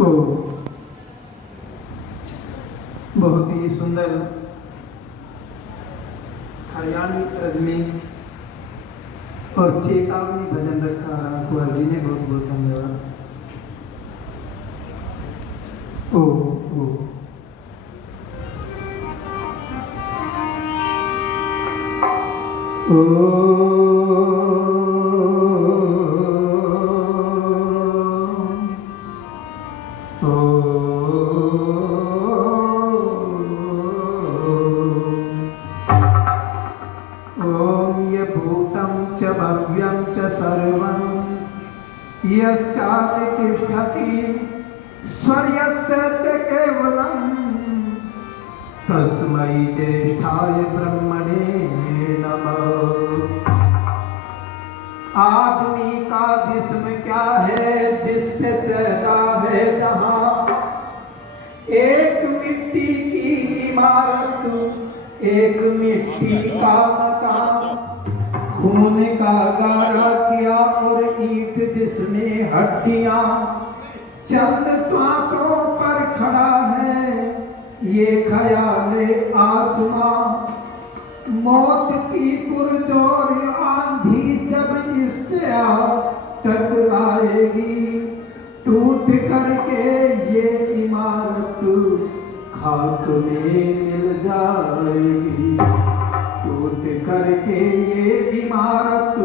तो बहुत ही सुंदर हरियाणवी तर्ज में और चेतावनी भजन रखा राम कुंवर जी ने। बहुत बहुत धन्यवाद। ओ यश्चातिष्ठति स्वर्यस्य च केवलम् तस्मै ज्येष्ठाय ब्रह्मणे नमः। आदमी का जिस्म क्या है जिसपे सहता है जहां, एक मिट्टी की इमारत एक मिट्टी का मकान, खून का गाढ़ा किया और ईंट जिसमें हड्डियां, चंद सांसों पर खड़ा है ये ख्याले आसमां। मौत की पुरजोर आंधी जब इससे आ टकराएगी, टूट करके ये इमारत खाक में मिल जाएगी, टूट करके ये इमारत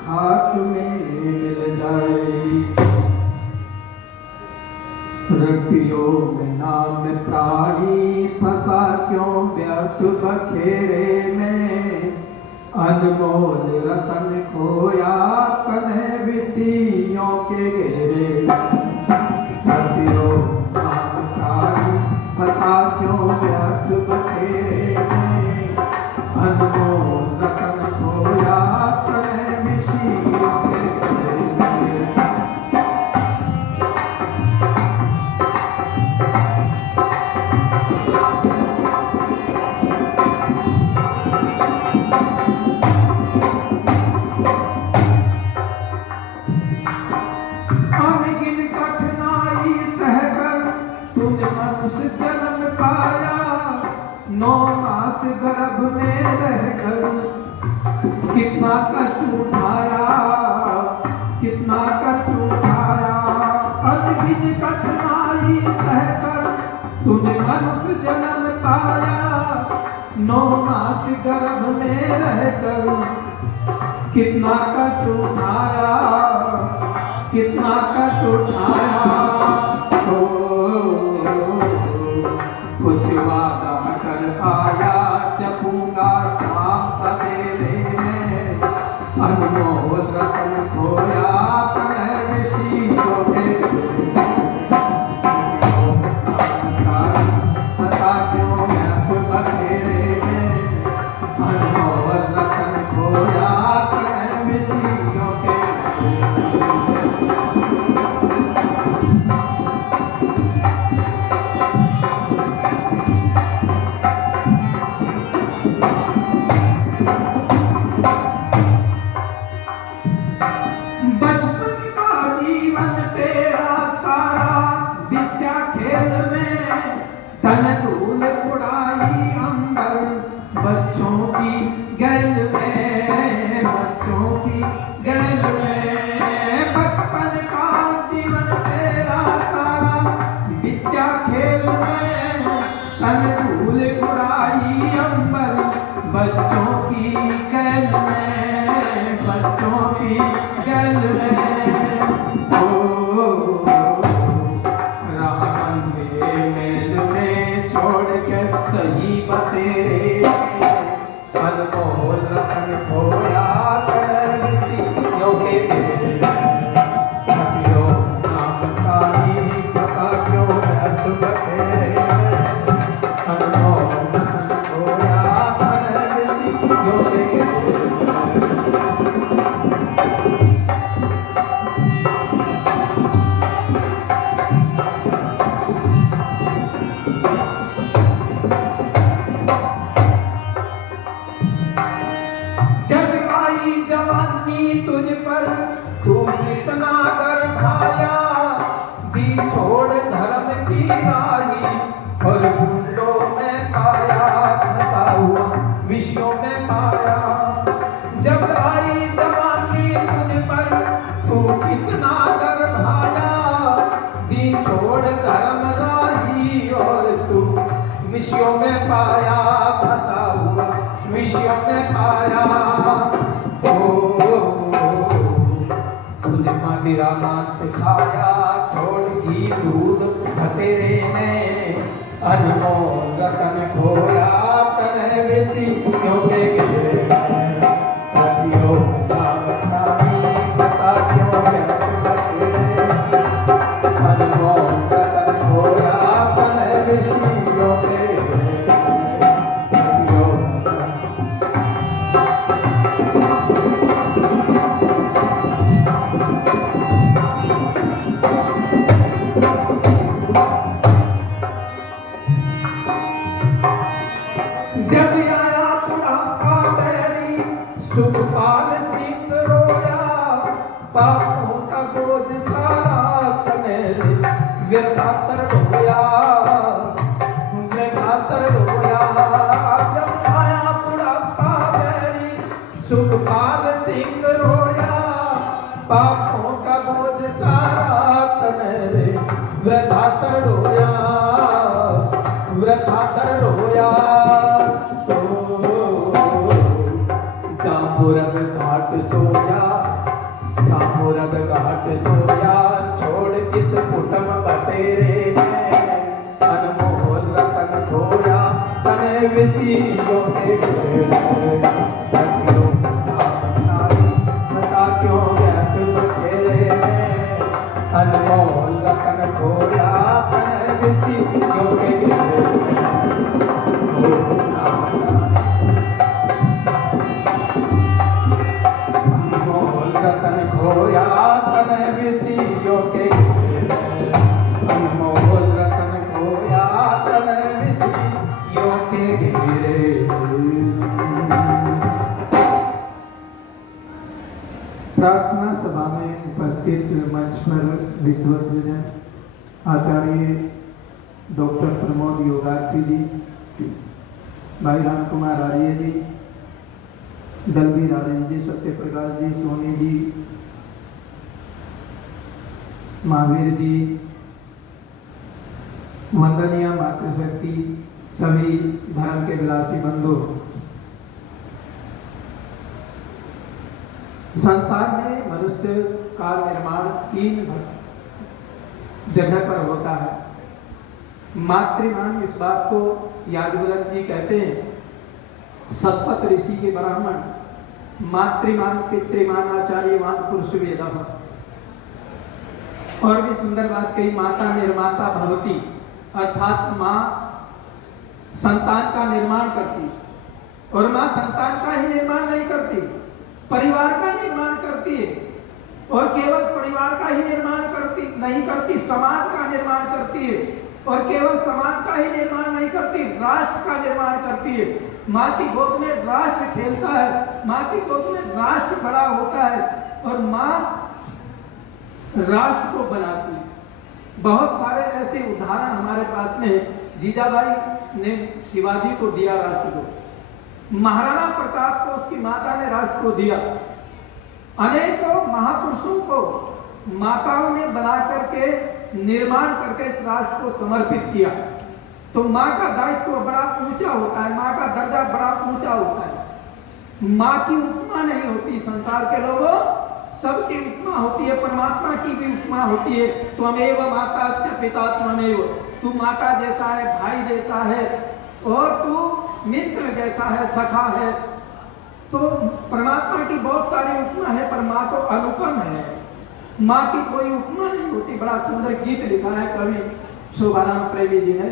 खाक में मिल जाएगी। रतियों में नाम प्राणी फंसा क्यों व्यर्थ बखेरे में, अनमोल रतन खोया कन्हे विसियों के घेरे। रतियों में नाम प्राणी फंसा क्यों व्यर्थ बखेरे में, अनमोल रतन खोया कन्हे विसियों के घेरे। जन्म पाया 9 मास गर्भ में रहकर, कितना कष्ट उठाया कितना कष्ट उठाया। अनगिन कठिनाई सहकर तूने मनुष्य जन्म पाया, 9 मास गर्भ में रहकर कितना कष्ट उठाया कितना कष्ट उठाया। कुछ वादा कर आया जपूंगा शाम सवेरे में, अनमोल रतन खोया कन्हे विसियों के पता क्यों व्यर्थ बखेरे में, अनमोल रतन खोया कन्हे विसियों के। तन धूल उड़ाई अंबर बच्चों की गैल में, बच्चों की गैल में। बचपन का जीवन तेरा सारा विद्या खेल में, तन धूल उड़ाई अंबर बच्चों की गैल में, बच्चों की गैल में। सही बसेरे अनमोल रतन खोया कन्हे विसियों के घेरे। रतियों में नाम प्राणी फंसा क्यों व्यर्थ बखेरे में, अनमोल रतन खोया कन्हे विसियों के घेरे। जवानी तुझ पर तू कितना कर खाया, दी छोड़ की राही और ढूंढो में पाया फंसा हुआ विषयों में पाया। जब आई जवानी तुझ पर तू कितना गर्भाया, जी छोड़ धर्म राही और तू विषयों में पाया फंसा हुआ विषयों में पाया। तूने मदिरा मांस खाया छोड़ घी दूध तेरे ने, अनमोल रतन खोया तने बेची क्योंकि गिरे रतियों में नामी बता क्यों व्यर्थ बटे। अनमोल रतन खोया तने बेची क्योंकि सुखपाल सिंह रोया पापों का बोझ सारा तने व्यथा सर रोया व्यथा सर रोया। जब आया बुढ़ापा मेरी सुखपाल सिंह रोया पापों का बोझ सारा तने व्यथा सर रोया व्यथा सर रोया। जामुरद घाट सोया जामुरद घाट सोया छोड़ इस कुटुंब बतेरे ने, अनमोल रतन खोया तने विषयों के बता क्यों व्यर्थ बतेरे ने, अनमोल रतन खोया तने विषयों के रतन खोया तने विषयों के अनमोल रतन खोया तने विषयों के घेरे। प्रार्थना सभा में उपस्थित मंच पर विद्वद्जन आचार्य डॉक्टर प्रमोद योगार्थी जी, भाई राम कुमार आर्य जी, दलबीर आर्य जी, सत्य प्रकाश जी, सोनी जी, महावीर जी, वंदनीय मातृशक्ति, सभी धर्म के विलासी बंधु। संसार में मनुष्य का निर्माण 3 जगह पर होता है। मातृमान, इस बात को यादवल्क जी कहते हैं, सतपथ ऋषि के ब्राह्मण, मातृमान पितृमान आचार्यवान पुरुष वेदः। और भी सुंदर बात कही, माता निर्माता भवती, अर्थात माँ संतान का निर्माण करती, और माँ संतान का ही निर्माण नहीं करती, परिवार का निर्माण करती है। और केवल परिवार का ही निर्माण नहीं करती, समाज का निर्माण करती है। और केवल समाज का ही निर्माण नहीं करती, राष्ट्र का निर्माण करती है। माँ की गोद में राष्ट्र खेलता है, माँ की गोद में राष्ट्र बड़ा होता है, और माँ राष्ट्र को बनाती है। बहुत सारे ऐसे उदाहरण हमारे पास में है। जीजाबाई ने शिवाजी को दिया राष्ट्र को, महाराणा प्रताप को उसकी माता ने राष्ट्र को दिया, अनेकों महापुरुषों को माताओं ने बना करके निर्माण करके इस राष्ट्र को समर्पित किया। तो माँ का दायित्व बड़ा ऊंचा होता है, माँ का दर्जा बड़ा ऊंचा होता है। माँ की उपमा नहीं होती, संसार के लोगों सबकी उपमा होती है, परमात्मा की भी उपमा होती है। त्वमेव माता पिता त्वमेव, तू माता जैसा है, भाई जैसा है, और तू मित्र जैसा है, सखा है। तो परमात्मा की बहुत सारी उपमा है, पर माँ तो अनुपम है, माँ की कोई उपमा नहीं होती। बड़ा सुंदर गीत लिखा है कवि शोभाराम प्रेमी जी ने,